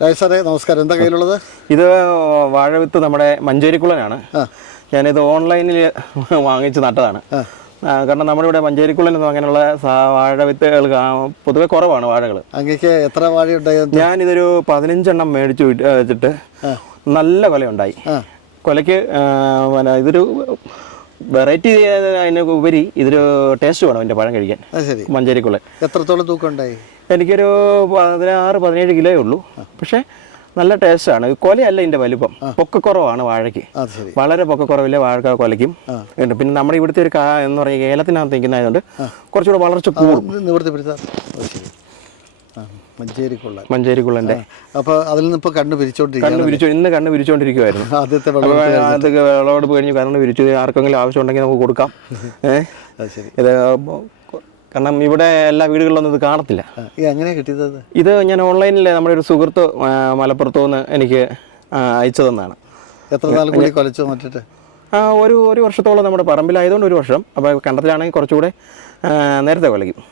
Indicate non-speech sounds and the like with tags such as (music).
സാറേ നമസ്കാരം. എന്താ കയ്യിലുള്ളത്? ഇത് വാഴവിത്ത് നമ്മുടെ മഞ്ചേരിക്കുളനാണ്. ഞാനിത് ഓൺലൈനിൽ വാങ്ങിച്ച് നട്ടതാണ്. കാരണം നമ്മുടെ ഇവിടെ മഞ്ചേരിക്കുള്ളനൊന്നും അങ്ങനെയുള്ള വാഴ വാഴവിത്തുകൾ കാ- പൊതുവെ കുറവാണ് വാഴകൾ അങ്ങേക്ക് എത്ര വാഴയുണ്ടായി ഞാനിതൊരു പതിനഞ്ചെണ്ണം മേടിച്ചു വെച്ചിട്ട് നല്ല കൊലയുണ്ടായി ആ. കൊലയ്ക്ക് പിന്നെ ഇതൊരു വെറൈറ്റി അതിന് ഉപരി ഇതൊരു ടേസ്റ്റ് വേണം എന്റെ പഴം കഴിക്കാൻ. മഞ്ചേരിക്കുള്ളൻ. എത്രത്തോളം തൂക്കം ഉണ്ടായി? എനിക്കൊരു പതിനാറ് പതിനേഴ് കിലോയേ ഉള്ളൂ. പക്ഷേ നല്ല ടേസ്റ്റാണ്. കൊലയല്ല ഇതിന്റെ വലിപ്പം. പൊക്കക്കുറവാണ് വാഴയ്ക്ക്. വളരെ പൊക്കക്കുറവില്ല വാഴ കൊലയ്ക്കും. ഉണ്ട്. പിന്നെ നമ്മുടെ ഇവിടുത്തെ ഒരു കാ എന്ന് പറയുക ഏലത്തിനകത്ത് നിൽക്കുന്നതായതുകൊണ്ട് കുറച്ചുകൂടെ വളർച്ച കൂടും. മഞ്ചേരിക്കുള്ള മഞ്ചേരിക്കുള്ളന്റെ. അപ്പോൾ അതിൽ നിന്ന് ഇപ്പോൾ കണ്ണ് പിരിച്ചോണ്ടിരിക്കും കണ്ണ് പിരിച്ചു ഇന്ന് കണ്ണ് വിരിച്ചുകൊണ്ടിരിക്കുമായിരുന്നു ആദ്യത്തെ അതൊക്കെ വിളവെടുപ്പ് കഴിഞ്ഞ് കണ്ണ് പിരിച്ചു ആർക്കെങ്കിലും ആവശ്യമുണ്ടെങ്കിൽ നമുക്ക് കൊടുക്കാം. (laughs) ഏഹ് ഇത് കാരണം ഇവിടെ എല്ലാ വീടുകളിലൊന്നും ഇത് കാണത്തില്ല. എങ്ങനെയാണ് കിട്ടിയത് ഇത് ഞാൻ ഓൺലൈനിൽ നമ്മുടെ ഒരു സുഹൃത്ത് മലപ്പുറത്തു നിന്ന് എനിക്ക് അയച്ചു തന്നാണ് എത്ര നാൾ കൂടി കൊലച്ചു മറ്റിട്ട് ആ, ഒരു ഒരു വർഷത്തോളം നമ്മുടെ പറമ്പിലായതുകൊണ്ട് ഒരു വർഷം. അപ്പോൾ കണ്ടത്തിലാണെങ്കിൽ കുറച്ചുകൂടെ നേരത്തെ കൊലയ്ക്കും.